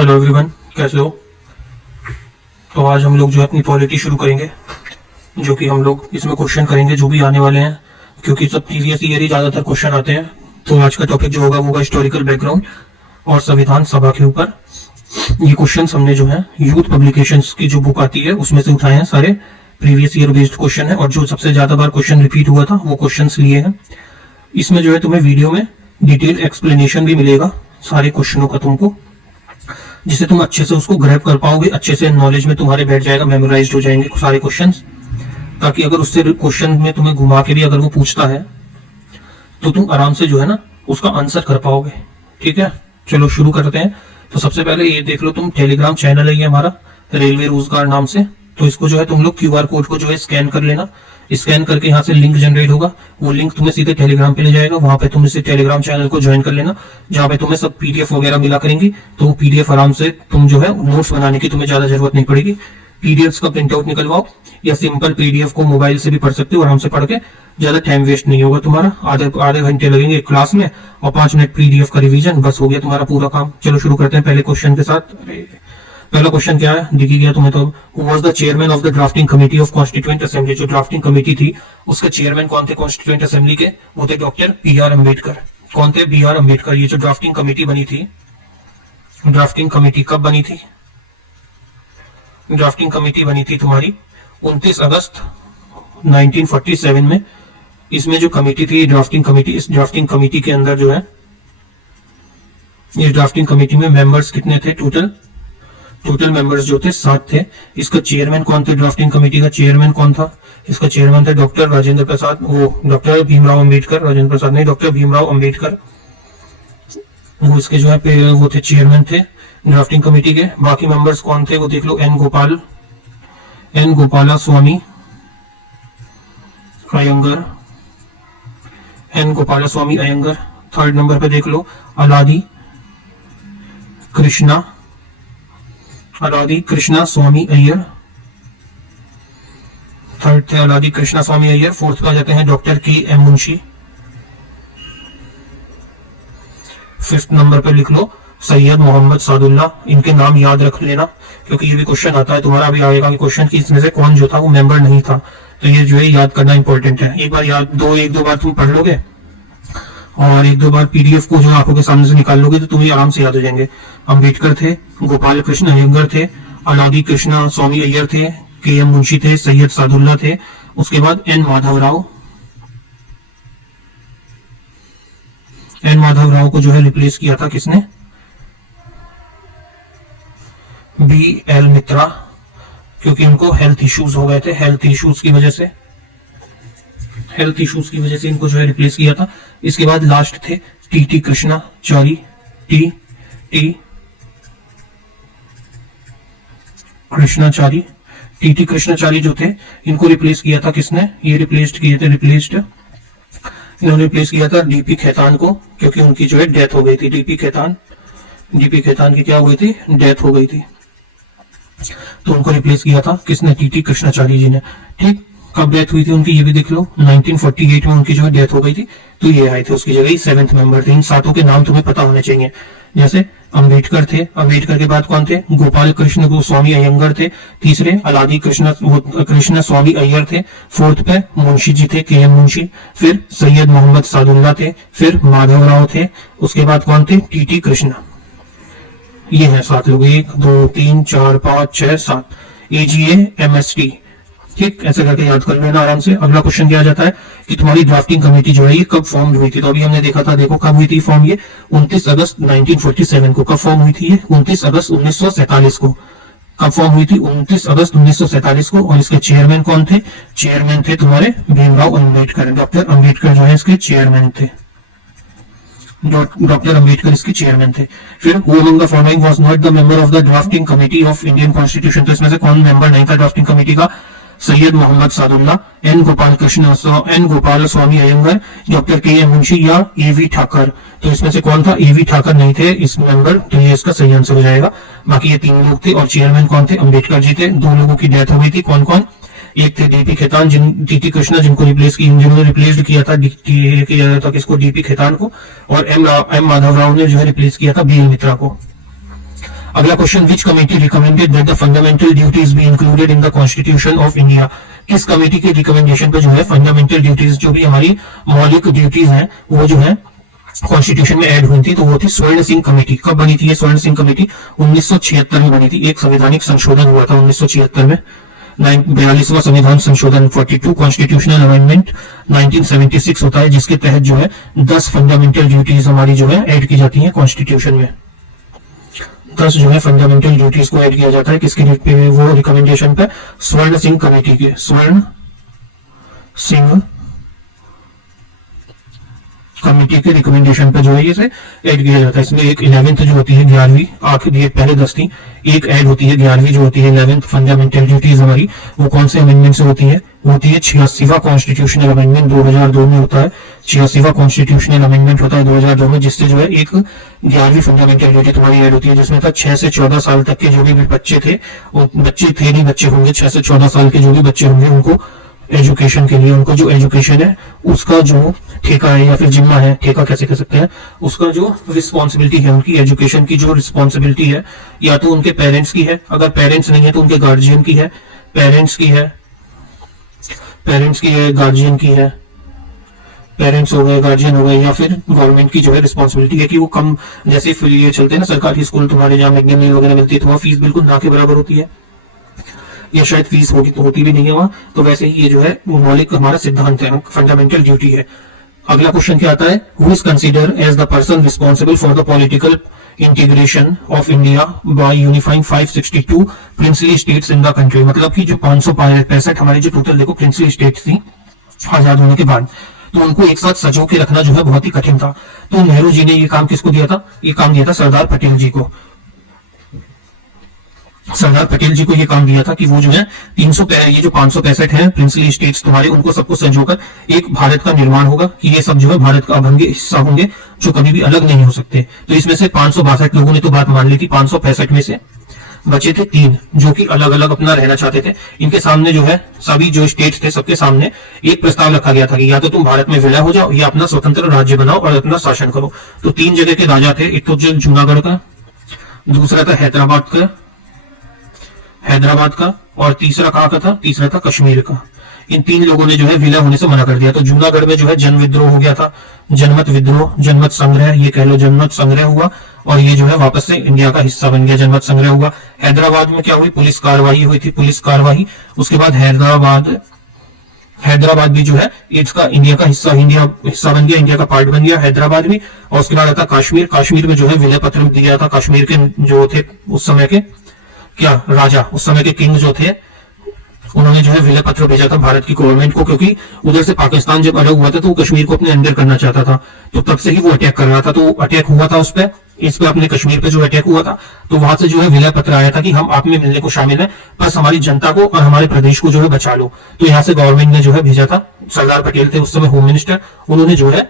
Hello everyone, कैसे हो। तो आज हम लोग जो है अपनी पॉलिटी शुरू करेंगे, जो कि हम लोग इसमें क्वेश्चन करेंगे जो भी आने वाले हैं, क्योंकि सब प्रीवियस ईयर ही ज़्यादातर क्वेश्चन आते हैं। तो आज का टॉपिक जो होगा वो होगा हिस्टोरिकल बैकग्राउंड और संविधान सभा के ऊपर। ये क्वेश्चन हमने जो है यूथ पब्लिकेशंस की जो बुक आती है उसमें से उठाए हैं, सारे प्रीवियस ईयर बेस्ड क्वेश्चन है, और जो सबसे ज़्यादा बार क्वेश्चन रिपीट हुआ था वो क्वेश्चन लिए हैं। इसमें जो है तुम्हें वीडियो में डिटेल एक्सप्लेनेशन भी मिलेगा सारे क्वेश्चनों का तुमको, जिससे तुम अच्छे से उसको ग्रैब कर पाओगे, अच्छे से नॉलेज में तुम्हारे बैठ जाएगा, मेमोराइज्ड हो जाएंगे सारे क्वेश्चंस, ताकि अगर उससे क्वेश्चन में तुम्हें घुमा के भी अगर वो पूछता है तो तुम आराम से जो है ना उसका आंसर कर पाओगे। ठीक है, चलो शुरू करते हैं। तो सबसे पहले ये देख लो, तुम टेलीग्राम चैनल है ये हमारा रेलवे रोजगार नाम से, तो इसको जो है तुम लोग क्यूआर कोड को जो है स्कैन कर लेना। स्कैन करके यहाँ से लिंक जनरेट होगा, वो लिंक तुम्हें सीधे टेलीग्राम पे ले जाएगा, वहां पे तुम इसे टेलीग्राम चैनल को ज्वाइन कर लेना, जहाँ पे तुम्हें सब पीडीएफ वगैरह मिला करेंगी। तो वो पीडीएफ आराम से तुम जो है नोट्स बनाने की तुम्हें ज्यादा जरूरत नहीं पड़ेगी। पीडीएफ का प्रिंट आउट निकलवाओ या सिंपल पीडीएफ को मोबाइल से भी पढ़ सकते हो, आराम से पढ़ के ज्यादा टाइम वेस्ट नहीं होगा तुम्हारा। आधे घंटे लगेंगे क्लास में और 5 मिनट पीडीएफ का रिवीजन, बस हो गया तुम्हारा पूरा काम। चलो शुरू करते हैं पहले क्वेश्चन के साथ। पहला क्वेश्चन क्या है, दिख ही गया तुम्हें तो। Who was the chairman of the drafting committee of constituent assembly. जो ड्राफ्टिंग कमेटी थी उसके चेयरमैन कौन थे कॉन्स्टिट्यूएंट असेंबली के, वो थे डॉक्टर बी.आर. अम्बेडकर। कौन थे, बी.आर. अम्बेडकर। ये जो ड्राफ्टिंग कमेटी बनी थी, ड्राफ्टिंग कमेटी कब बनी थी, ड्राफ्टिंग कमेटी बनी थी तुम्हारी 29 अगस्त 1947 में। इसमें जो कमेटी थी ड्राफ्टिंग कमेटी, इस ड्राफ्टिंग कमेटी के अंदर जो है, इस ड्राफ्टिंग कमेटी में मेंबर्स कितने थे, टोटल मेंबर्स जो थे 7 थे। इसका चेयरमैन कौन थे, ड्राफ्टिंग कमेटी का चेयरमैन कौन था, इसका चेयरमैन थे डॉक्टर राजेंद्र प्रसाद, वो डॉक्टर भीमराव अंबेडकर, राजेंद्र प्रसाद नहीं, डॉक्टर भीमराव अंबेडकर, वो इसके जो है वो थे चेयरमैन थे ड्राफ्टिंग कमेटी के। बाकी मेंबर्स कौन थे वो देख लो, एन गोपाला स्वामी अयंगर, एन गोपाला स्वामी अयंगर। थर्ड नंबर पे देख लो अलादी कृष्णा स्वामी अय्यर, थर्ड थे अलादी कृष्णा स्वामी अय्यर। फोर्थ पे आ जाते हैं डॉक्टर के एम मुंशी। फिफ्थ नंबर पे लिख लो सैयद मोहम्मद सादुल्ला। इनके नाम याद रख लेना, क्योंकि ये भी क्वेश्चन आता है तुम्हारा, अभी आएगा कि क्वेश्चन की इसमें से कौन जो था वो मेंबर नहीं था, तो ये जो है याद करना इंपॉर्टेंट है। एक दो बार तुम पढ़ लोगे और 1-2 बार पीडीएफ को जो आंखों के सामने से निकाल लोगे तो तुम्हें आराम से याद हो जाएंगे। अम्बेडकर थे, गोपाल कृष्ण अयंगर थे, अलादी कृष्णा स्वामी अय्यर थे, के एम मुंशी थे, सैयद सादुल्ला थे। उसके बाद एन माधव राव को जो है रिप्लेस किया था किसने, बी.एल. मित्रा, क्योंकि उनको हेल्थ इश्यूज हो गए थे, हेल्थ इश्यूज की वजह से इनको जो है रिप्लेस किया था। इसके बाद लास्ट थे टी कृष्णाचारी, टी कृष्णाचारी जो थे इनको रिप्लेस किया था किसने, ये इन्होंने रिप्लेस किया था डीपी खेतान को, क्योंकि उनकी जो है डेथ हो गई थी। डीपी खेतान की क्या हो गई थी, डेथ हो गई थी, तो उनको रिप्लेस किया था किसने, टी कृष्णाचारी जी ने। ठीक, कब डेथ हुई थी उनकी ये भी देख लो, 1948 में उनकी जो है डेथ हो गई थी, तो ये आए थे उसकी जगह 7th मेंबर थे। इन 7 के नाम तुम्हें पता होने चाहिए, जैसे अम्बेडकर थे, अम्बेडकर के बाद कौन थे, गोपाल कृष्ण स्वामी अयंगर थे, तीसरे अलादी कृष्ण स्वामी अय्यर थे, फोर्थ पे मुंशी जी थे, के एम मुंशी, फिर सैयद मोहम्मद सादुल्ला थे, फिर माधव राव थे, उसके बाद कौन थे, टी कृष्णा। ये है 7 लोग, 1 2 3 4 5 6 7, AGA-MST। ठीक, ऐसे करके याद कर लेना आराम से। अगला क्वेश्चन क्या आ जाता है कि तुम्हारी ड्राफ्टिंग कमेटी जो है ये कब फॉर्म हुई थी, तो अभी हमने देखा था, देखो कब हुई थी फॉर्म, ये 29 अगस्त 1947 को। कब फॉर्म हुई थी ये, 29 अगस्त 1947 को। कब फॉर्म हुई थी, 29 अगस्त 1947 को। और इसके चेयरमैन कौन थे, चेयरमैन थे तुम्हारे भीमराव अम्बेडकर, डॉक्टर अम्बेडकर जो है इसके चेयरमैन थे, डॉक्टर अम्बेडकर इसके चेयरमैन थे। फिर who among the following was not the member of the drafting committee of Indian constitution. तो इसमें से कौन मेंबर नहीं था ड्राफ्टिंग कमेटी का, सैयद मोहम्मद सादुल्ला, एन गोपाल स्वामी अयंगर, डॉक्टर के एम मुंशी या ए.वी. ठाकर। तो इसमें से कौन था, ए.वी. ठाकर नहीं थे इस मेंबर, तो ये इसका सही आंसर हो जाएगा। बाकी ये 3 लोग थे और चेयरमैन कौन थे, अम्बेडकर जी थे। 2 लोगों की डेथ हो गई थी, कौन कौन, एक थे डीपी खेतान, टी कृष्णा जिन्होंने रिप्लेस किया था किसको, डीपी खेतान को, और एम माधव राव ने जो है रिप्लेस किया था बी.एल. मित्रा को। अगला question, which committee recommended that the fundamental duties be included in the constitution of India? किस कमेटी के रिकमेंडेशन पे जो है फंडामेंटल ड्यूटीज, जो भी हमारी मौलिक ड्यूटीज हैं, वो जो है कॉन्स्टिट्यूशन में ऐड हुई थी? तो वो थी स्वर्ण सिंह कमेटी। कब बनी थी ये स्वर्ण सिंह कमेटी? 1976 में बनी थी। एक संवैधानिक संशोधन हुआ था 1976 में, 42वां संविधान संशोधन 42, कॉन्स्टिट्यूशनल अमेंडमेंट 1976 होता है, जिसके तहत जो है 10 फंडामेंटल ड्यूटीज हमारी जो है ऐड की जाती है कॉन्स्टिट्यूशन में। 10 जो है फंडामेंटल ड्यूटीज को ऐड किया जाता है किसके पे? वो रिकमेंडेशन पे स्वर्ण सिंह कमेटी के, स्वर्ण सिंह कमेटी के रिकमेंडेशन पे जो है ये ऐड किया जाता है। इसमें एक 11th जो होती है, 11वीं, आखिरी पहले 10 थी, एक ऐड होती है 11वीं जो होती है 11th फंडामेंटल ड्यूटीज हमारी। वो कौन से अमेंडमेंट से होती है? वो होती है 86वां कॉन्स्टिट्यूशनल अमेंडमेंट 2002 में होता है। 86वां कॉन्स्टिट्यूशनल अमेंडमेंट होता है 2002 में, जिससे जो है एक 11वीं फंडामेंटल ड्यूटी तुम्हारी ऐड होती है, जिसमें था 6 से 14 साल तक के जो भी बच्चे थे, वो बच्चे थे नहीं, बच्चे होंगे, 6 से 14 साल के जो भी बच्चे होंगे, उनको एजुकेशन के लिए, उनको जो एजुकेशन है उसका जो ठेका है या फिर जिम्मा है, ठेका कैसे कह सकते हैं, उसका जो रिस्पॉन्सिबिलिटी है, उनकी एजुकेशन की जो रिस्पॉन्सिबिलिटी है, या तो उनके पेरेंट्स की है, अगर पेरेंट्स नहीं है तो उनके गार्जियन की है, पेरेंट्स की है, पेरेंट्स की है, गार्जियन की है, पेरेंट्स हो गए, गार्जियन हो गए, या फिर गवर्नमेंट की जो है रिस्पॉन्सिबिलिटी है कि वो कम, जैसे ये चलते हैं ना सरकारी स्कूल तुम्हारे, जहाँ मिड डे मील वगैरह मिलती है, तो वहाँ फीस बिल्कुल ना के बराबर होती है, या शायद फीस होगी तो होती भी नहीं है वहां, तो वैसे ही ये जो है मौलिक हमारा सिद्धांत है, फंडामेंटल ड्यूटी है। अगला क्वेश्चन क्या आता है? Who is consider as the person responsible for the political integration of India by unifying 562 princely states in the country? मतलब कि जो 565 हमारी जो टोटल देखो प्रिंसली स्टेट्स थी आजाद होने के बाद, तो उनको एक साथ सजो के रखना जो है बहुत ही कठिन था। तो नेहरू जी ने ये काम किसको दिया था? ये काम दिया था सरदार पटेल जी को। सरदार पटेल जी को ये काम दिया था कि वो जो है 300 ये जो 565 है प्रिंसली स्टेट्स तुम्हारे, उनको सबको संजोकर एक भारत का निर्माण होगा, कि ये सब जो है भारत का अभिन्न हिस्सा होंगे, जो कभी भी अलग नहीं हो सकते। तो इसमें से 562 लोगों ने तो बात मान ली थी, 565 में से बचे थे 3 जो कि अलग अलग अपना रहना चाहते थे। इनके सामने जो है सभी जो स्टेट्स थे, सबके सामने एक प्रस्ताव रखा गया था कि या तो तुम भारत में विलय हो जाओ या अपना स्वतंत्र राज्य बनाओ और अपना शासन करो। तो 3 जगह के राजा थे, एक तो जूनागढ़ का, दूसरा था हैदराबाद का, और तीसरा कहाँ का था? तीसरा था कश्मीर का। इन 3 लोगों ने जो है विलय होने से मना कर दिया। तो जूनागढ़ में जो है जन विद्रोह हो गया था, जनमत विद्रोह, जनमत संग्रह, ये कह लो जनमत संग्रह हुआ, और ये जो है वापस से इंडिया का हिस्सा बन गया, जनमत संग्रह हुआ। हैदराबाद में क्या हुई? पुलिस कार्रवाई हुई थी, पुलिस कार्रवाई। उसके बाद हैदराबाद भी जो है इसका इंडिया का हिस्सा बन गया, इंडिया का पार्ट बन गया हैदराबाद भी। और उसके बाद आता कश्मीर में जो है विलय पत्र दिया था कश्मीर के जो थे उस समय के राजा, उस समय के किंग जो थे, उन्होंने जो है विलय पत्र भेजा था भारत की गवर्नमेंट को, क्योंकि उधर से पाकिस्तान जब अलग हुआ था तो वो कश्मीर को अपने अंदर करना चाहता था, तो तब से ही वो अटैक कर रहा था। तो अटैक हुआ था इस पे अपने कश्मीर पे जो अटैक हुआ था, तो वहां से जो है विलय पत्र आया था कि हम आप में मिलने को शामिल है, बस हमारी जनता को और हमारे प्रदेश को जो है बचा लो। तो यहाँ से गवर्नमेंट ने जो है भेजा था, सरदार पटेल थे उस समय होम मिनिस्टर, उन्होंने जो है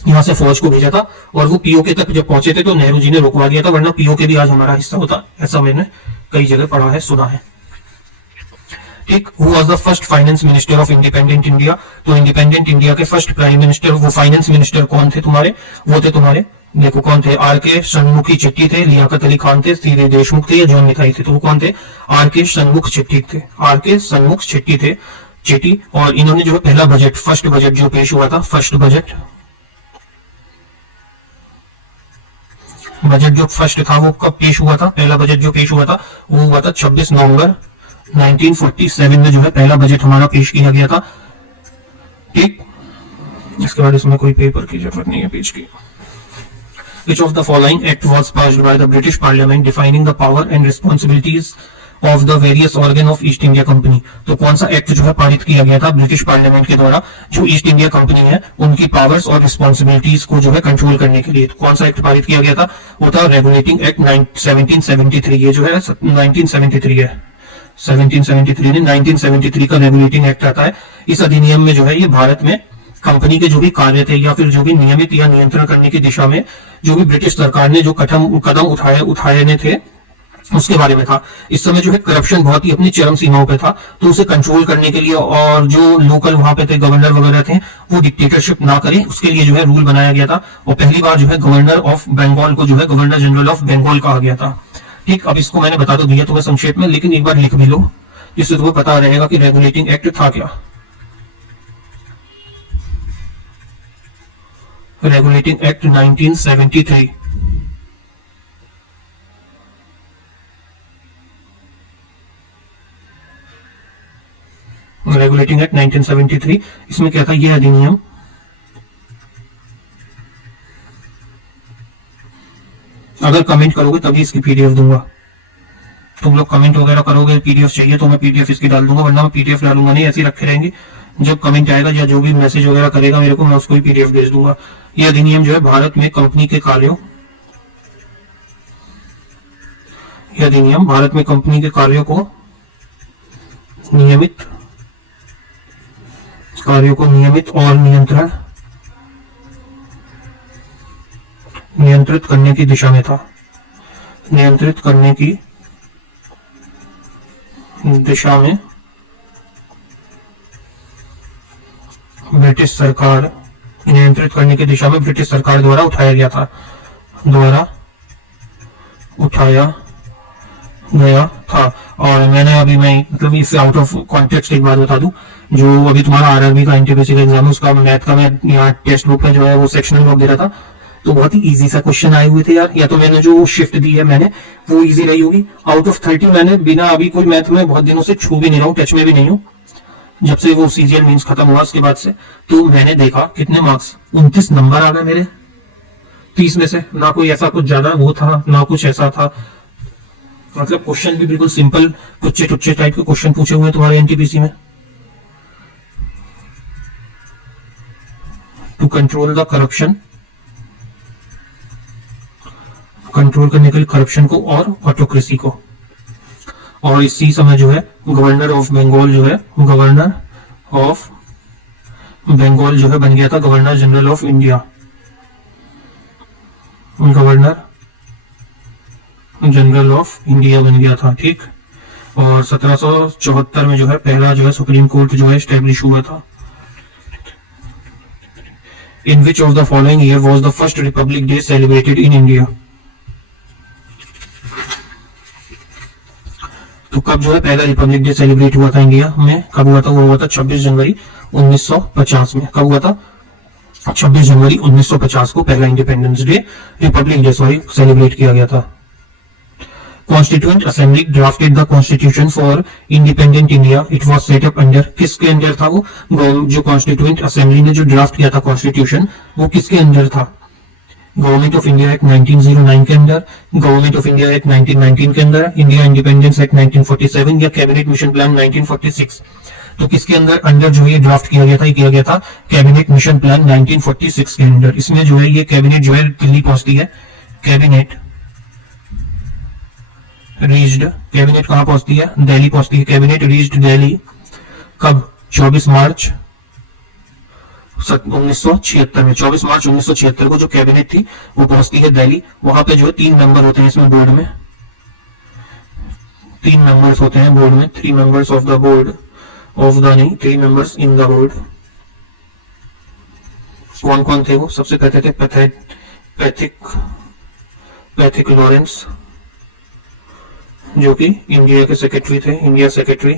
यहाँ से फौज को भेजा था, और वो पीओके तक जब पहुंचे थे तो नेहरू जी ने रोकवा दिया था, वरना पीओके भी आज हमारा हिस्सा होता, ऐसा मैंने कई जगह पढ़ा है, सुना है। ठीक, who was the first finance minister of independent India? तो इंडिपेंडेंट इंडिया के फर्स्ट प्राइम मिनिस्टर, वो फाइनेंस मिनिस्टर कौन थे तुम्हारे? वो थे तुम्हारे, देखो कौन थे, आर.के. शनमुखी चिट्टी थे, लियाकत अली खान थे, सी.डी. देशमुख थे, या जॉन मिथाई थे। तो वो कौन थे? आर.के. शनमुख चिट्टी थे, आर.के. शनमुख चिट्टी थे, चिट्टी। और इन्होंने जो है पहला बजट, फर्स्ट बजट जो पेश हुआ था, फर्स्ट बजट जो फर्स्ट था वो कब पेश हुआ था? पहला बजट जो पेश हुआ था वो हुआ था 26 नवंबर 1947 में जो है पहला बजट हमारा पेश किया गया था। ठीक, इसके बाद इसमें कोई पेपर की जरूरत नहीं है पेज की। Which of the following act was passed by the British Parliament defining the power and responsibilities of the various organ of East India Company? तो कौन सा एक्ट जो है पारित किया गया था ब्रिटिश पार्लियामेंट के द्वारा, जो ईस्ट इंडिया कंपनी है उनकी पावर्स और रिस्पॉन्सिबिलिटीज को जो है कंट्रोल करने के लिए? तो कौन सा एक्ट पारित किया गया था? वो था रेगुलेटिंग एक्ट 1773। ये जो है 1973 है, 1773 ने 1973 का रेगुलेटिंग एक्ट आता है। इस अधिनियम में जो है ये भारत में कंपनी के जो भी कार्य थे या फिर जो भी नियमित या नियंत्रण करने की दिशा में जो भी ब्रिटिश सरकार ने जो कदम उठाए थे उसके बारे में था। इस समय जो है करप्शन बहुत ही अपनी चरम सीमाओं पे था, तो उसे कंट्रोल करने के लिए और जो लोकल वहां पे थे गवर्नर वगैरह थे वो डिक्टेटरशिप ना करे, उसके लिए जो है रूल बनाया गया था। और पहली बार जो है गवर्नर ऑफ बंगाल को जो है गवर्नर जनरल ऑफ बंगाल कहा गया था। ठीक, अब इसको मैंने बता तो दिया तुम्हें संक्षेप में, लेकिन एक बार लिख भी लो जिससे तुम्हें पता रहेगा कि रेगुलेटिंग एक्ट था क्या। Regulating act 1973। रेगुलेटिंग एक्ट 1973, इसमें क्या था, यह अधिनियम अगर कमेंट करोगे तभी इसकी पीडीएफ दूंगा। तुम लोग कमेंट वगैरह करोगे, पीडीएफ चाहिए तो मैं पीडीएफ इसकी डाल दूंगा, वरना मैं पीडीएफ डालूंगा नहीं, ऐसे ही रखे रहेंगे। जब कमेंट आएगा या जो भी मैसेज वगैरह करेगा मेरे को, मैं उसको ही पीडीएफ भेज दूंगा। यह अधिनियम जो है भारत में कंपनी के कार्यों, यह अधिनियम भारत में कंपनी के कार्यों को नियमित और नियंत्रित करने की दिशा में था। नियंत्रित करने की दिशा में ब्रिटिश सरकार, नियंत्रित करने की दिशा में ब्रिटिश सरकार द्वारा उठाया गया था, और मैंने अभी, मैं मतलब इससे आउट ऑफ कॉन्टेक्स्ट एक बात बता दूं, जो अभी तुम्हारा आरआरबी का एनटीपीसी का एग्जाम है, उसका मैथ का मैं यहाँ टेक्स्ट बुक में जो है वो सेक्शनल लॉग दे रहा था, तो बहुत ही इजी सा क्वेश्चन आए हुए थे यार। या तो मैंने जो शिफ्ट दी है मैंने वो इजी रही होगी। आउट ऑफ 30 मैंने बिना अभी कोई मैथ में बहुत दिनों से छू भी नहीं रहा हूँ, टच में भी नहीं हूँ, जब से वो सीजीएल मींस खत्म हुआ उसके बाद से। तो मैंने देखा कितने मार्क्स, 29 नंबर आ गए मेरे 30 में से। ना कोई ऐसा कुछ ज्यादा वो था, ना कुछ ऐसा था, मतलब क्वेश्चन भी बिल्कुल सिंपल टुच्चे टुच्चे टाइप के क्वेश्चन पूछे हुए तुम्हारे एनटीपीसी में। To control the corruption, control करने के लिए करप्शन को और ऑटोक्रेसी को। और इसी समय जो है गवर्नर ऑफ बंगाल जो है, गवर्नर ऑफ बंगाल जो है बन गया था governor general of India, governor general of India बन गया था, ठीक। और 1774 में जो है पहला जो है सुप्रीम कोर्ट जो है स्टैब्लिश हुआ था। In which of the following year was the first republic day celebrated in India. तो कब जो है पहला रिपब्लिक डे सेलिब्रेट हुआ था इंडिया में, कब हुआ था, वो हुआ था 26 जनवरी 1950 में। कब हुआ था, 26 जनवरी 1950 को पहला independence day, Republic day sorry, celebrate किया गया था। Constituent assembly drafted the constitution for independent India, it was set up under, किसके अंडर था वो, जो कॉन्स्टिट्यूएंट असेंबली ने जो ड्राफ्ट किया था कॉन्स्टिट्यूशन, वो किसके अंडर था, गवर्नमेंट ऑफ इंडिया एक्ट 1909 के अंदर, गवर्नमेंट ऑफ इंडिया एक्ट 1919 के अंदर, इंडिया इंडिपेंडेंस एक्ट 1947 या कैबिनेट मिशन प्लान 1946। तो किसके अंदर जो ये ड्राफ्ट किया गया था, ये किया गया था कैबिनेट मिशन प्लान 1946 के अंदर। इसमें जो है ये कैबिनेट जो है दिल्ली पहुंचती है, कैबिनेट रीच्ड, कैबिनेट कहां पहुंचती है, दिल्ली पहुंचती है, कैबिनेट रीच्ड दिल्ली कब, 24 मार्च 1976 में, 24 मार्च 1976 को जो कैबिनेट थी वो पहुंचती है दिल्ली। वहां पे जो है 3 मेंबर होते हैं इसमें बोर्ड में, 3 मेंबर्स होते हैं बोर्ड में, 3 members of the board, of the नहीं, 3 मेंबर्स इन द बोर्ड। कौन कौन थे वो, सबसे पहले थे पैथिक लॉरेंस जो कि इंडिया के सेक्रेटरी थे, इंडिया सेक्रेटरी।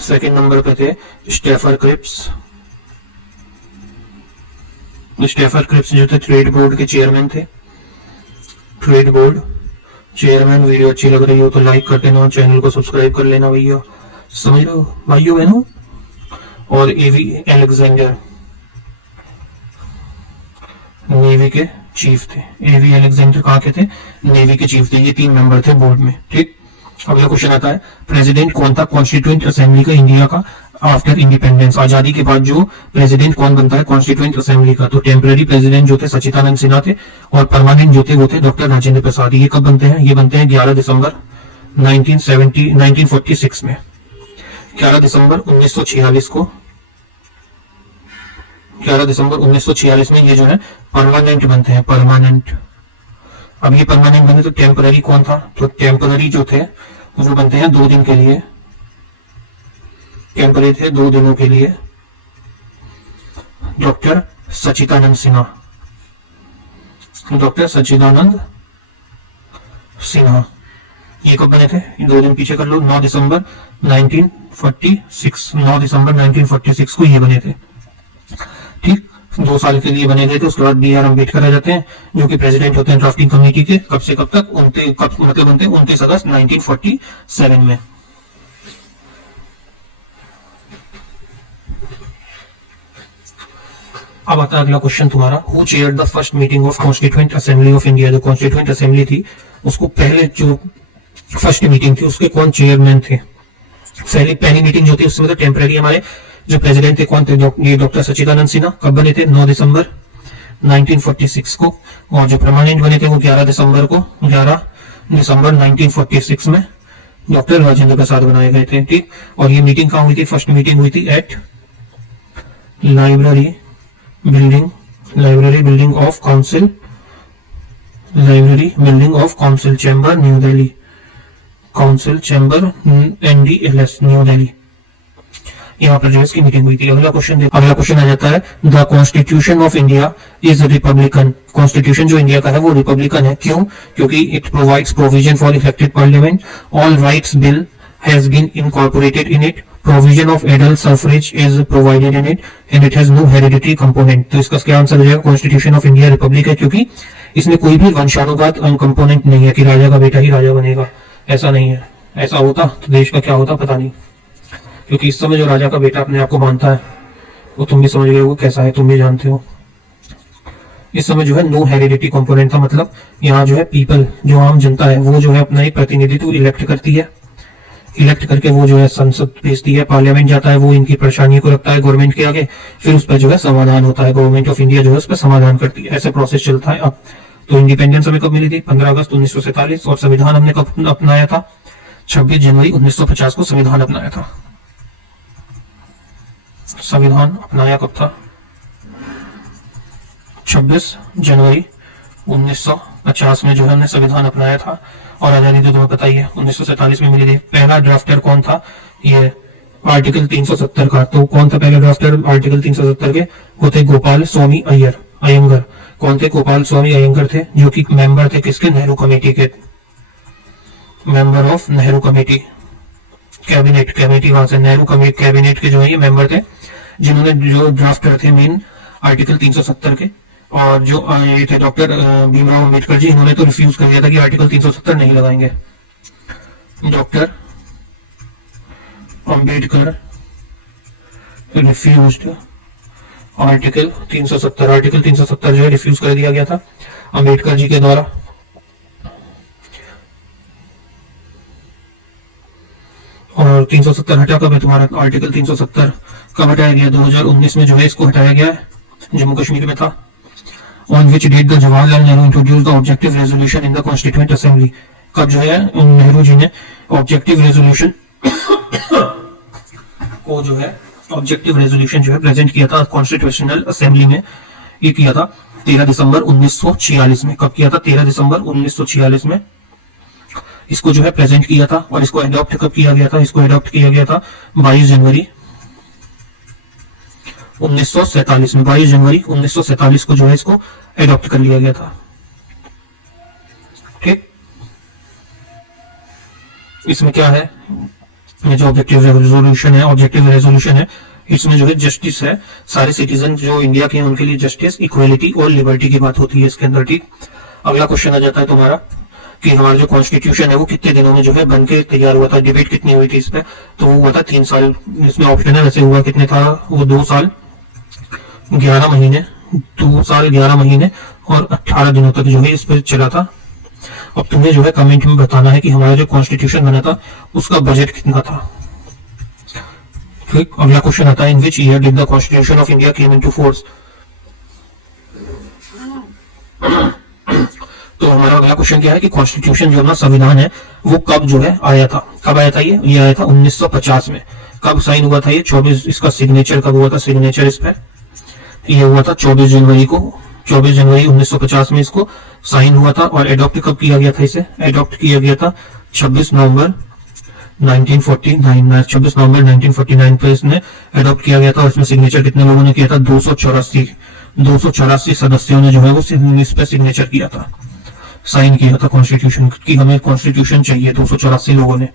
सेकंड नंबर पे थे स्टेफर क्रिप्स, स्टेफर क्रिप्स जो थे ट्रेड बोर्ड के चेयरमैन थे, ट्रेड बोर्ड चेयरमैन। वीडियो अच्छी लग रही हो तो लाइक कर देना, चैनल को सब्सक्राइब कर लेना भैया, समझ लो भाइयों बहनों। और एवी अलेक्जेंडर नेवी के चीफ थे, एवी अलेक्जेंडर कहाँ के थे, नेवी के चीफ थे। ये 3 मेंबर थे बोर्ड में, ठीक। अगला क्वेश्चन आता है, प्रेसिडेंट कौन था कॉन्स्टिट्यूएंट असेंबली का इंडिया का आफ्टर इंडिपेंडेंस, आजादी के बाद जो प्रेसिडेंट कौन बनता है कॉन्स्टिट्यूएंट असेंबली का। तो टेम्पररी प्रेसिडेंट जो थे सचिदानंद सिन्हा थे, और परमानेंट जो थे वो थे डॉक्टर राजेंद्र प्रसाद। ये कब बनते हैं, ये बनते हैं 11 दिसंबर 1946 में, 11 दिसंबर 1946 को, 11 दिसंबर 1946 में ये जो है परमानेंट बनते हैं, परमानेंट। अब ये परमानेंट बने तो टेम्पररी कौन था, तो टेम्पररी जो थे वो बनते हैं 2 दिन के लिए, टेम्पररी थे 2 दिनों के लिए, डॉक्टर सच्चिदानंद सिन्हा, डॉक्टर सच्चिदानंद सिन्हा। ये कब बने थे, 2 दिन पीछे कर लो, 9 दिसंबर 1946, 9 दिसंबर 1946 को ये बने थे। ठीक, 2 साल के लिए बने गए थे। उसके बाद बी आर अम्बेडकर आ जाते हैं, जो कि प्रेसिडेंट होते हैं ड्राफ्टिंग कमेटी के। कब से कब तक, मतलब बनते हैं 29 अगस्त 1947 में। अब आता है अगला क्वेश्चन तुम्हारा, who chaired the first meeting of constituent assembly of India. जो कॉन्स्टिट्यूएंट असेंबली थी, उसको पहले जो फर्स्ट मीटिंग थी उसके कौन चेयरमैन थे। पहली मीटिंग जो थी उसमें तो टेम्पररी हमारे जो प्रेसिडेंट थे कौन थे, ये डॉक्टर सच्चिदानंद सिन्हा। कब बने थे, 9 दिसंबर 1946 को। और जो परमानेंट बने थे वो 11 दिसंबर 1946 में डॉक्टर राजेंद्र प्रसाद बनाए गए थे। ठीक, और ये मीटिंग कहाँ हुई थी, फर्स्ट मीटिंग हुई थी at library building of council, library building of council chamber, new Delhi, council chamber NDLS, new Delhi. यहाँ पर जो इसकी मीटिंग हुई थी। अगला क्वेश्चन आ जाता है, the constitution of India is republican. Constitution जो इंडिया का है वो रिपब्लिकन है। क्यों, क्योंकि it provides provision for elected parliament, all rights bill has been incorporated in it, provision of adult suffrage is provided in it, and it has no hereditary component. तो इसका क्या आंसर हो जाएगा, कॉन्स्टिट्यूशन ऑफ इंडिया रिपब्लिक है, क्योंकि इसमें कोई भी वंशानुगत कंपोनेंट नहीं है कि राजा का बेटा ही राजा बनेगा। ऐसा नहीं है, ऐसा होता तो देश का क्या होता पता नहीं। क्योंकि इस समय जो राजा का बेटा अपने आप को मानता है वो तुम भी समझ गए वो कैसा है, तुम भी जानते हो। इस समय जो है नो हेरिडिटी कंपोनेंट था, मतलब यहाँ जो है पीपल, जो आम जनता है, वो जो है अपना ही प्रतिनिधित्व इलेक्ट करती है। इलेक्ट करके वो जो है संसद भेजती है, पार्लियामेंट जाता है, वो इनकी परेशानियों को रखता है गवर्नमेंट के आगे, फिर उस पर जो है समाधान होता है। गवर्नमेंट ऑफ इंडिया जो है उस पर समाधान करती है। ऐसे प्रोसेस चलता है। अब तो इंडिपेंडेंस हमें कब मिली थी, 15 अगस्त 1947। और संविधान हमने कब अपनाया था, 26 जनवरी 1950 को संविधान अपनाया था। संविधान अपनाया कब था, 26 जनवरी 1950 में जो है हमने संविधान अपनाया था। और आजादी तो तुम्हें पता ही है 1947 में मिली थी। पहला ड्राफ्टर कौन था, ये आर्टिकल 370 का। तो कौन था पहला ड्राफ्टर आर्टिकल 370 के, वो थे गोपाल स्वामी अयंगर। कौन थे, गोपाल स्वामी अयंगर थे, जो कि मेंबर थे किसके, नेहरू कमेटी के, member of Nehru committee, cabinet वहां से नेहरू कैबिनेट के जो है ये मेंबर थे, जिन्होंने जो ड्राफ्टर थे मेन आर्टिकल 370 के। और जो ये थे डॉक्टर भीमराव अम्बेडकर जी, इन्होंने तो रिफ्यूज कर दिया था कि आर्टिकल 370 नहीं लगाएंगे। Doctor Ambedkar refused article 370। Article 370 जो है रिफ्यूज कर दिया गया था अम्बेडकर जी के द्वारा। और 370 हटा कब है तुम्हारा, आर्टिकल 370 कब हटाया गया, 2019 में जो है इसको हटाया गया है, जम्मू कश्मीर में था। On which date the Jawaharlal Nehru introduce the objective resolution in the constituent assembly. कब जो है नेहरू जी ने ऑब्जेक्टिव रेजोल्यूशन को जो है ऑब्जेक्टिव रेजोल्यूशन जो है प्रेजेंट किया था कॉन्स्टिट्यूशनल असेंबली में। ये किया था 13 दिसंबर 1946 में। कब किया था, 13 दिसंबर 1946 में इसको जो है प्रेजेंट किया था। और इसको अडॉप्ट कब किया गया था, इसको अडॉप्ट किया गया था 22 जनवरी 1947 में। 22 जनवरी 1947 को जो है इसको अडॉप्ट कर लिया गया था। ठीक, इसमें क्या है, ये जो ऑब्जेक्टिव रेजोल्यूशन है इसमें जो है जस्टिस है, सारे सिटीजन जो इंडिया के हैं उनके लिए जस्टिस, इक्वलिटी और लिबर्टी की बात होती है इसके अंदर। ठीक, अगला क्वेश्चन आ जाता है तुम्हारा कि हमारा जो कॉन्स्टिट्यूशन है वो कितने दिनों में जो है बन के तैयार हुआ था, डिबेट कितनी हुई थी इस पे, तो वो हुआ था 3 साल। इसमें ऑप्शन है, वैसे हुआ कितने था वो, 2 साल 11 महीने, 2 साल 11 महीने और 18 दिनों तक जो है इस पे चला था। अब तुम्हें जो है कमेंट में बताना है कि हमारा जो कॉन्स्टिट्यूशन बना था उसका बजट कितना था। ठीक, अगला क्वेश्चन आता है, in which year did the constitution of India came into force. तो हमारा अगला क्वेश्चन क्या है कि कॉन्स्टिट्यूशन जो अपना संविधान है वो कब जो है आया था, कब आया था, ये आया था 1950 में। कब साइन हुआ था ये, 24, इसका सिग्नेचर कब हुआ था, सिग्नेचर इस पे ये हुआ था 24 जनवरी को, 24 जनवरी 1950 में इसको साइन हुआ था। और एडॉप्ट कब किया गया था, इसे एडॉप्ट किया गया था 26 नवंबर 1949, 26 नवंबर 1949 पे इसने एडॉप्ट किया गया था। और इसमें सिग्नेचर कितने लोगों ने किया था, 284 सदस्यों ने जो है वो इस पे सिग्नेचर किया था। साइन किया था कॉन्स्टिट्यूशन की, हमें कॉन्स्टिट्यूशन चाहिए 284 लोगों ने।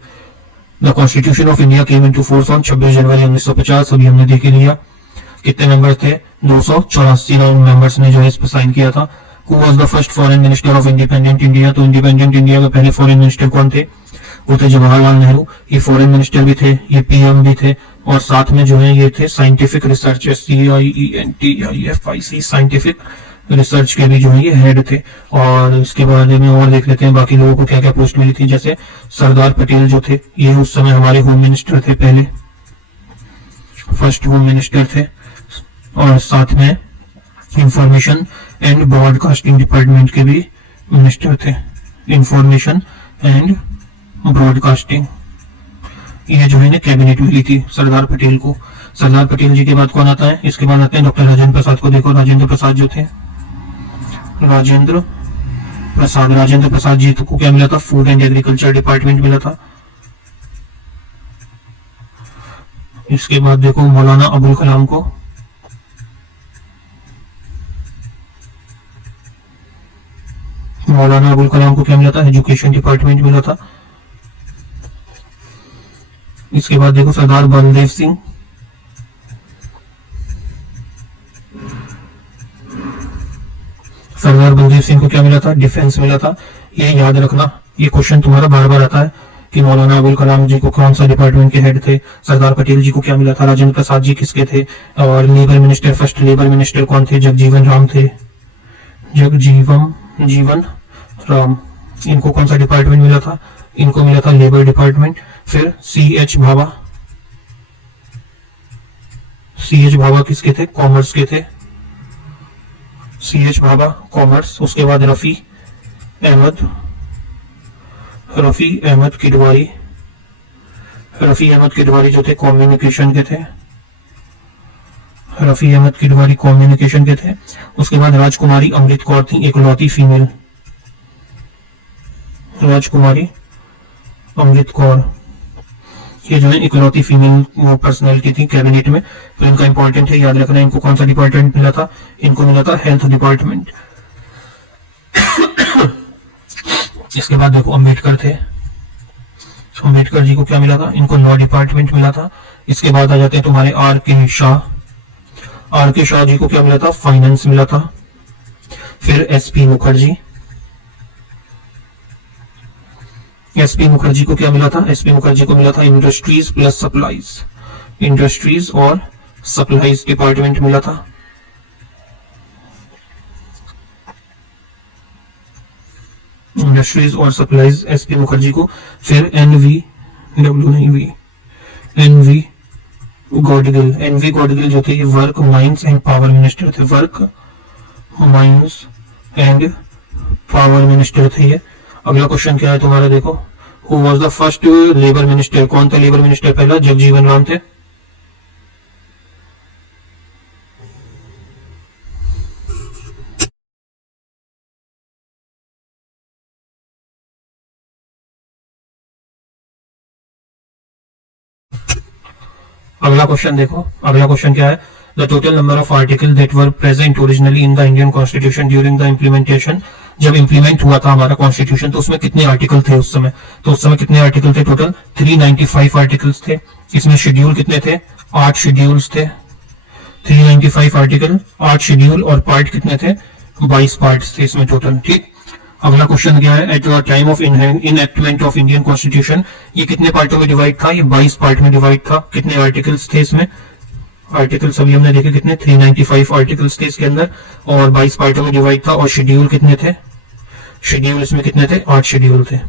The constitution of India came into force on 26 जनवरी 1950। अभी हमने देख लिया कितने मेंबर्स थे, 284 मेंबर्स ने जो है इस पर साइन किया था। Who was the first foreign minister of independent India? तो इंडिपेंडेंट इंडिया के पहले फॉरेन मिनिस्टर कौन थे? वो थे जवाहरलाल नेहरू। ये फॉरेन मिनिस्टर भी थे, ये पीएम भी थे, और साथ में जो है ये थे scientific research, CIENTIFIC scientific research के भी जो है ये हेड थे। और इसके बारे में और देख लेते हैं बाकी लोगों को क्या क्या पोस्ट मिली थी। जैसे सरदार पटेल जो थे, ये उस समय हमारे होम मिनिस्टर थे, पहले फर्स्ट होम मिनिस्टर थे, और साथ में इंफॉर्मेशन एंड ब्रॉडकास्टिंग डिपार्टमेंट के भी मिनिस्टर थे। इंफॉर्मेशन एंड ब्रॉडकास्टिंग, ये जो है ना कैबिनेट मिली थी सरदार पटेल को। सरदार पटेल जी के बाद कौन आता है? इसके बाद आते हैं डॉक्टर राजेंद्र प्रसाद को। देखो राजेंद्र प्रसाद जो थे, राजेंद्र प्रसाद जी को क्या मिला था? फूड एंड एग्रीकल्चर डिपार्टमेंट मिला था। इसके बाद देखो मौलाना अबुल कलाम को, क्या मिला था? एजुकेशन डिपार्टमेंट मिला था। इसके बाद देखो सरदार बलदेव सिंह, को क्या मिला था? डिफेंस मिला था। ये याद रखना, ये क्वेश्चन तुम्हारा बार बार आता है कि मौलाना अबुल कलाम जी को कौन सा डिपार्टमेंट के हेड थे, सरदार पटेल जी को क्या मिला था, राजेंद्र प्रसाद जी किसके थे, और labour minister, first labour minister कौन थे? जगजीवन राम थे, जीवन राम। इनको कौन सा डिपार्टमेंट मिला था? इनको मिला था लेबर डिपार्टमेंट। फिर CH भाभा किसके थे? कॉमर्स के थे, CH भाभा कॉमर्स। उसके बाद रफी अहमद किडवारी जो थे कम्युनिकेशन के थे, उसके बाद राजकुमारी अमृत कौर थी, इकलौती फीमेल, राजकुमारी अमृत कौर, ये जो है इकलौती फीमेल पर्सनैलिटी थी कैबिनेट में। तो इनका इंपॉर्टेंट है, याद रखना। इनको कौन सा डिपार्टमेंट मिला था? इनको मिला था हेल्थ डिपार्टमेंट। इसके बाद देखो अम्बेडकर थे, अम्बेडकर जी को क्या मिला था? इनको लॉ डिपार्टमेंट मिला था। इसके बाद आ जाते हैं तुम्हारे आर के शाह जी को क्या मिला था? फाइनेंस मिला था। फिर SP मुखर्जी को क्या मिला था? SP मुखर्जी को मिला था इंडस्ट्रीज प्लस सप्लाईज, इंडस्ट्रीज और सप्लाईज डिपार्टमेंट मिला था। इंडस्ट्रीज और सप्लाईज SP मुखर्जी को। फिर NV गॉडगिल जो थे, ये work, mines and power minister थे, ये। अगला क्वेश्चन क्या है तुम्हारा? देखो, who was the first labour minister? कौन था लेबर मिनिस्टर पहला? जगजीवन राम थे। अगला क्वेश्चन देखो, अगला क्वेश्चन क्या है? The total number of article that were present originally in the Indian constitution during the implementation. जब इंप्लीमेंट हुआ था हमारा कॉन्स्टिट्यूशन तो उसमें कितने आर्टिकल थे उस समय? तो उस समय कितने आर्टिकल थे? टोटल 395 आर्टिकल्स थे। इसमें शेड्यूल कितने थे? 8 शेड्यूल्स थे। 395 आर्टिकल, 8 शेड्यूल, और पार्ट कितने थे? 22 पार्ट्स थे इसमें टोटल। ठीक, अगला क्वेश्चन क्या है? At the time of enactment of Indian constitution, ये कितने पार्टों में डिवाइड था? ये 22 पार्ट में डिवाइड था। कितने आर्टिकल्स थे इसमें? आर्टिकल्स अभी हमने देखे कितने? 395 आर्टिकल्स थे इसके अंदर, और 22 पार्टों में डिवाइड था। और शेड्यूल कितने थे? शेड्यूल इसमें कितने थे? 8 शेड्यूल थे।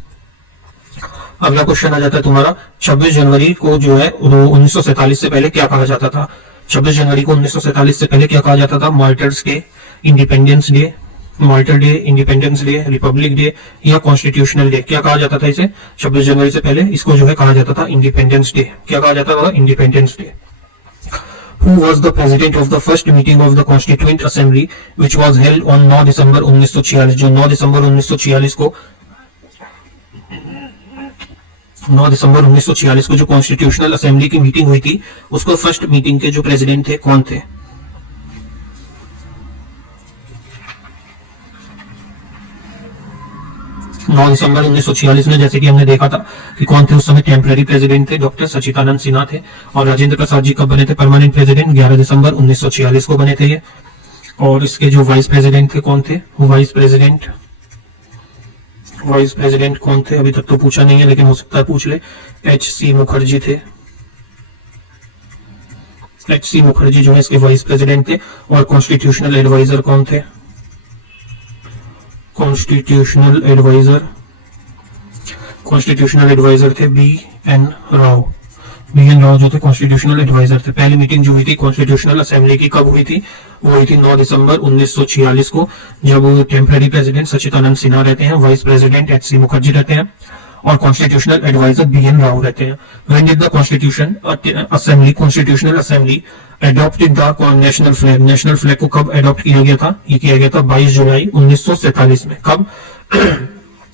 अगला क्वेश्चन आ जाता है तुम्हारा, 26 जनवरी को जो है 1947 से पहले क्या कहा जाता था? 26 जनवरी को 1947 से पहले क्या कहा जाता था? Martyrs day, independence day, martyr day, independence day, Republic day, या कॉन्स्टिट्यूशनल डे। क्या कहा जाता था इसे? 26 जनवरी से पहले इसको जो है कहा जाता था इंडिपेंडेंस डे। क्या कहा जाता था? Independence day. Who was the president of the first meeting of the Constituent Assembly which was held on 9 दिसंबर 1946? जो 9 दिसंबर 1946 को जो कॉन्स्टिट्यूशनल असेंबली की मीटिंग हुई थी, उसको फर्स्ट मीटिंग के जो प्रेसिडेंट थे कौन थे? 9 दिसंबर 1946 में, जैसे कि हमने देखा था कि कौन थे उस समय टेम्पररी प्रेसिडेंट थे, डॉक्टर सचिदानंद सिन्हा थे। और राजेंद्र प्रसाद जी कब बने थे परमानेंट प्रेसिडेंट? 11 दिसंबर 1946 को बने थे ये। और इसके जो वाइस प्रेसिडेंट थे कौन थे? वाइस प्रेसिडेंट कौन थे अभी तक तो पूछा नहीं है, लेकिन हो सकता है पूछ ले। H.C. मुखर्जी थे। H.C. मुखर्जी जो है इसके वाइस प्रेसिडेंट थे। और कॉन्स्टिट्यूशनल एडवाइजर कौन थे? कॉन्स्टिट्यूशनल एडवाइजर थे B.N. राव। B.N. राव जो थे कॉन्स्टिट्यूशनल एडवाइजर थे। पहली मीटिंग जो हुई थी कॉन्स्टिट्यूशनल असेंबली की कब हुई थी? वो हुई थी 9 दिसंबर 1946 को, जब टेम्पररी प्रेसिडेंट सचिदानंद सिन्हा रहते हैं, वाइस प्रेसिडेंट H.C. मुखर्जी रहते हैं और कॉन्स्टिट्यूशनल एडवाइजर B.N. राव रहते हैं। When did the constitutional assembly adopted the national flag? National flag को कब एडॉप्ट किया गया था? ये किया गया था 22 जुलाई 1947 में। कब?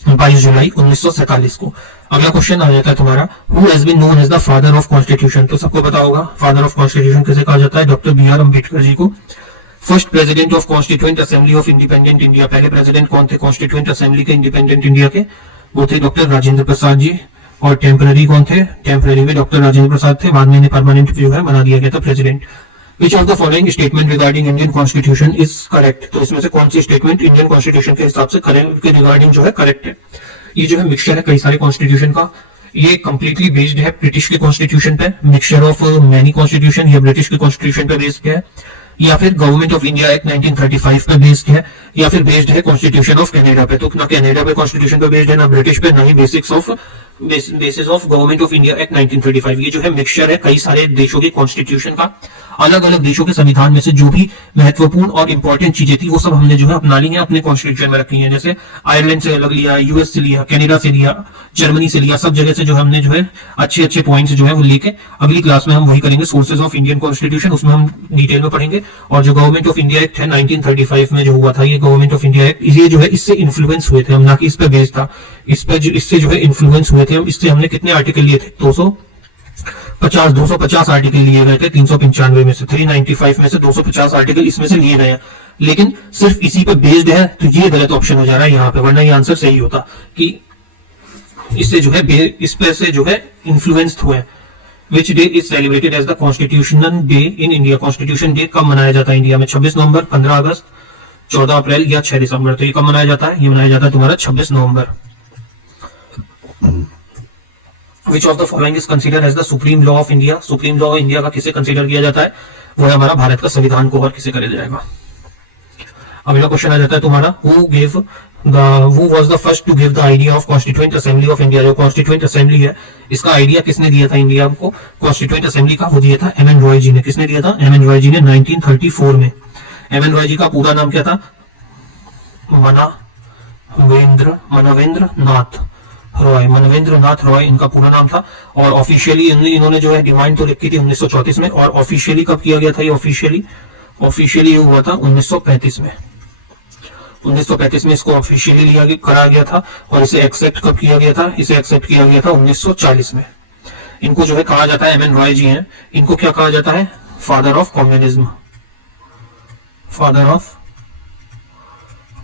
22 जुलाई 1947 को। अगला क्वेश्चन आ जाता है तुम्हारा, who has been known as the father of constitution? तो सबको पता होगा फादर ऑफ कॉन्स्टिट्यूशन किसे कहा जाता है? Doctor B.R. अम्बेडकर जी को। First president of constituent assembly of independent India? पहले प्रेसिडेंट कौन थे कॉन्स्टिट्यूएंट असेंबली के इंडिपेंडेंट इंडिया के? वो थे डॉक्टर राजेंद्र प्रसाद जी। और टेम्पररी कौन थे? टेम्पररी में डॉक्टर राजेंद्र प्रसाद थे, बाद में इन्हें परमानेंट जो है बना दिया गया था president. Which of the following statement regarding Indian Constitution is correct? तो इसमें से कौन सी स्टेटमेंट इंडियन कॉन्स्टिट्यूशन के हिसाब से के रिगार्डिंग जो है करेक्ट है? ये जो है मिक्सचर है कई सारे कॉन्स्टिट्यूशन का। ये कंप्लीटली बेस्ड है ब्रिटिश के कॉन्स्टिट्यूशन पे, मिक्सचर ऑफ मैनी कॉन्स्टिट्यूशन। ये ब्रिटिश के कॉन्स्टिट्यूशन पे बेस्ड है, या फिर गवर्नमेंट ऑफ इंडिया एक्ट 1935 पे बेस्ड है, या फिर बेस्ड है कॉन्स्टिट्यूशन ऑफ कनाडा पे। तो ना कनाडा पे कॉन्स्टिट्यूशन पे बेस्ड है, ना ब्रिटिश पे, ना ही basis of government of India act 1935। ये जो है मिक्सचर है कई सारे देशों के कॉन्स्टिट्यूशन का। अलग अलग देशों के संविधान में से जो भी महत्वपूर्ण और इंपॉर्टेंट चीजें थी वो सब हमने जो है अपना ली है, अपने कॉन्स्टिट्यूशन में रखी है। जैसे आयरलैंड से अलग लिया, यूएस से लिया, कनाडा से लिया, जर्मनी से लिया, सब जगह से जो हमने जो है अच्छे अच्छे पॉइंट्स जो है वो लेके अगली क्लास में हम वही करेंगे। सोर्सेज ऑफ इंडियन कॉन्स्टिट्यूशन, उसमें हम डिटेल में पढ़ेंगे। और जो गवर्नमेंट ऑफ इंडिया एक्ट है 1935 में जो हुआ था, ये गवर्नमेंट ऑफ इंडिया एक्ट, ये जो है इससे इन्फ्लुएंस हुए थे हम, ना कि इस पे बेस्ड था। इससे जो है इन्फ्लुएंस हुए थे हम। इससे हमने कितने आर्टिकल लिए थे? 250 आर्टिकल लिए गए थे 395 में से। 395 में से 250 आर्टिकल इसमें से लिए गए हैं, लेकिन सिर्फ इसी पे बेस्ड है, तो ये गलत ऑप्शन हो जा रहा है यहाँ पे, वरना ये आंसर सही होता कि इससे जो है इस पे से जो है इन्फ्लुएंस्ड हुए। Which day is celebrated as the constitutional day in India? Constitution day कब मनाया जाता है इंडिया में? 26 नवंबर, 15 अगस्त, 14 अप्रैल या 6 दिसंबर? तो ये कब मनाया जाता है? ये मनाया जाता है तुम्हारा 26 नवंबर। Which of the following is considered as the supreme law of India? Supreme law India का किसे कंसीडर किया जाता है? वो है हमारा भारत का संविधान को, और किसे करा जाएगा? अगला क्वेश्चन आ जाता है तुम्हारा, who was the first to give the idea of constituent assembly of India? जो constituent assembly है, इसका आइडिया किसने दिया था इंडिया को constituent assembly का? वो दिया था M.N. रॉय जी ने। किसने दिया था? M.N. रॉय जी ने 1934 में। M.N. रॉय जी का पूरा नाम क्या था? मनवेंद्र नाथ रॉय इनका पूरा नाम था। और ऑफिशियली इन्होंने जो है डिमांड तो लिखी थी 1934 में, और ऑफिशियली कब किया गया था? ये ऑफिशियली हुआ था 1935 में। 1935 में इसको ऑफिशियली करा गया था। और इसे एक्सेप्ट कब किया गया था? इसे एक्सेप्ट किया गया था 1940 में। इनको जो है कहा जाता है, M.N. रॉय जी हैं, इनको क्या कहा जाता है? Father of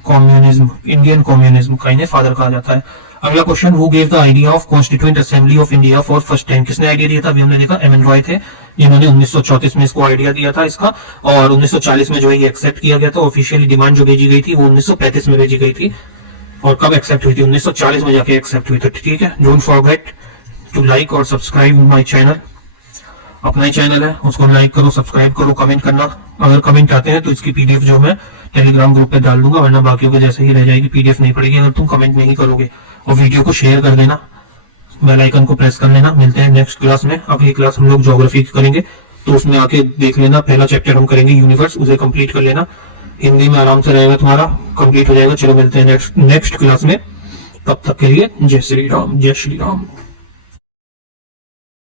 communism, Indian communism का इन्हें फादर कहा जाता है। अगला question, who gave the idea of constituent assembly of India for first time? किसने आइडिया दिया था? अभी हमने देखा M.N. रॉय थे, जिन्होंने 1934 में इसको आइडिया दिया था इसका, और 1940 में जो है ये एक्सेप्ट किया गया था। ऑफिशियली डिमांड जो भेजी गई थी वो 1935 में भेजी गई थी, और कब एक्सेप्ट हुई थी? 1940 में जाके एक्सेप्ट हुई थी। ठीक है, डोंट फॉरगेट टू लाइक और सब्सक्राइब माई चैनल। अपना ही चैनल है, उसको लाइक करो, सब्सक्राइब करो, कमेंट करना। अगर कमेंट आते हैं तो इसकी पीडीएफ जो मैं टेलीग्राम ग्रुप पे डाल दूंगा, वरना बाकियों के जैसे ही रह जाएगी, पीडीएफ नहीं पड़ेगी अगर तुम कमेंट नहीं करोगे। और वीडियो को शेयर कर देना, बेल आइकन को प्रेस कर लेना। मिलते हैं नेक्स्ट क्लास में। अगली क्लास हम लोग ज्योग्राफी करेंगे, तो उसमें आके देख लेना। पहला चैप्टर हम करेंगे यूनिवर्स, उसे कंप्लीट कर लेना। हिंदी में आराम से रहेगा, तुम्हारा कंप्लीट हो जाएगा। चलो मिलते हैं नेक्स्ट क्लास में, तब तक के लिए जय श्री राम, जय श्री राम।